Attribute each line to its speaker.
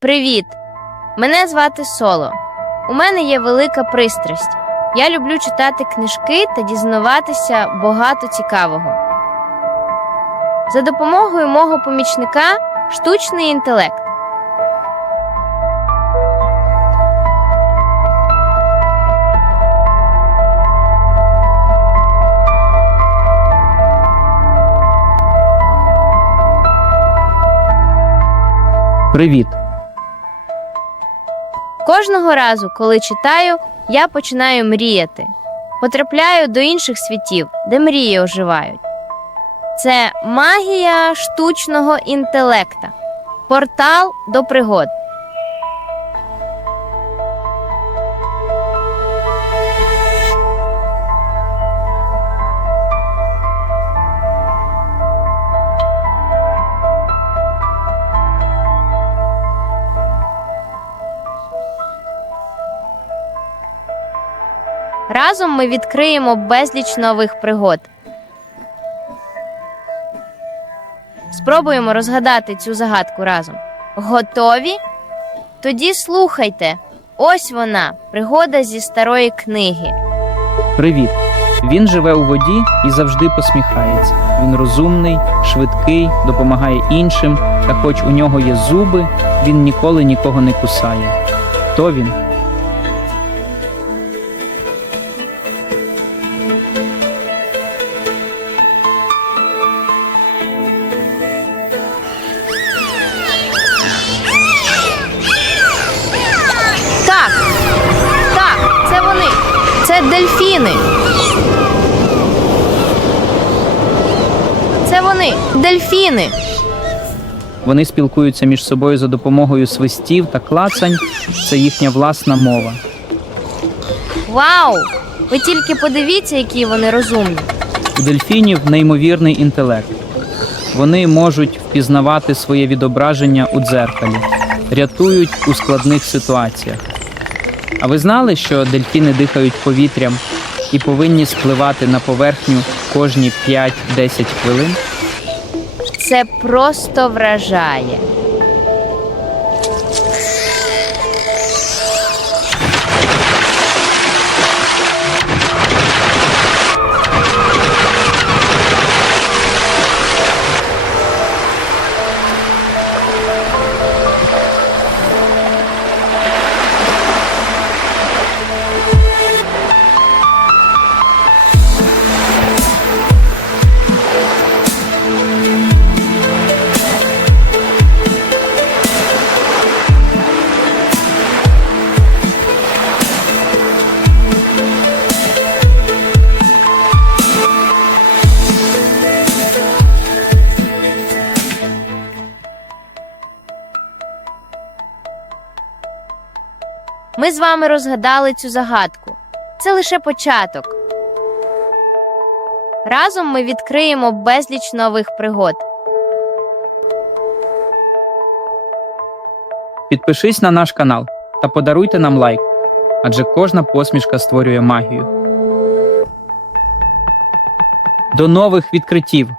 Speaker 1: Привіт! Мене звати Соло. У мене є велика пристрасть. Я люблю читати книжки та дізнаватися багато цікавого. За допомогою мого помічника штучний інтелект.
Speaker 2: Привіт.
Speaker 1: Кожного разу, коли читаю, я починаю мріяти. Потрапляю до інших світів, де мрії оживають. Це магія штучного інтелекта. Портал до пригод. Разом ми відкриємо безліч нових пригод. Спробуємо розгадати цю загадку разом. Готові? Тоді слухайте. Ось вона, пригода зі старої книги.
Speaker 2: Привіт. Він живе у воді і завжди посміхається. Він розумний, швидкий, допомагає іншим, та хоч у нього є зуби, він ніколи нікого не кусає. Хто він?
Speaker 1: Це дельфіни. Це вони, дельфіни.
Speaker 2: Вони спілкуються між собою за допомогою свистів та клацань. Це їхня власна мова.
Speaker 1: Вау! Ви тільки подивіться, які вони розумні.
Speaker 2: У дельфінів неймовірний інтелект. Вони можуть впізнавати своє відображення у дзеркалі, рятують у складних ситуаціях. А ви знали, що дельфіни дихають повітрям і повинні спливати на поверхню кожні 5-10 хвилин?
Speaker 1: Це просто вражає. Ми з вами розгадали цю загадку. Це лише початок. Разом ми відкриємо безліч нових пригод.
Speaker 2: Підпишись на наш канал та подаруйте нам лайк, адже кожна посмішка створює магію. До нових відкриттів!